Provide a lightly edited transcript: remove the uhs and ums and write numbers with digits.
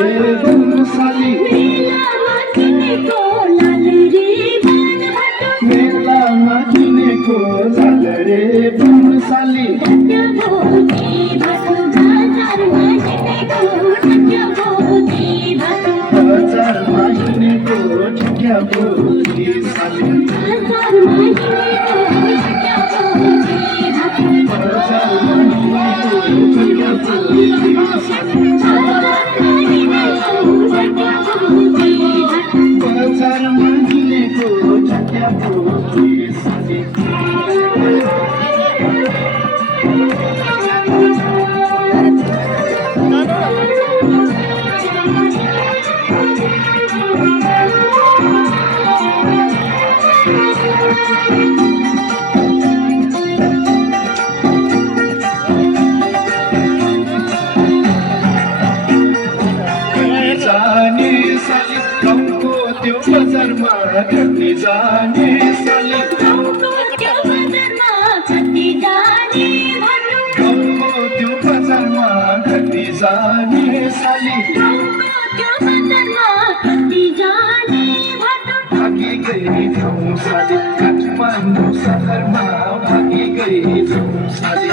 रे बमसाली मेलामा किनेको लाल रे बालभाटो मेलामा किनेको लाल रे बमसाली ढक्क्याभोजी भाटो बजारमा हिँडेको ढक्क्याभोजी भाटो बजारमा हिँडेको ढक्क्याभोजी साली बजारमा हिँडेको ढक्क्याभोजी भाटो बजारमा हिँडेको ढक्क्याभोजी साली बजारमा हिँडेको ढक्क्याभोजी साली जाने साली गाउँको त्यो बजारमा खट्ने जाने साली गाउँको त्यो बजारमा खट्ने जाने भाटो गाउँको त्यो बजारमा खट्ने जाने साली गाउँको त्यो बजारमा खट्ने जाने भाटो भागी गई ठाउँ साली काठमाडौँ सहरमा भागी गई ठाउँ साली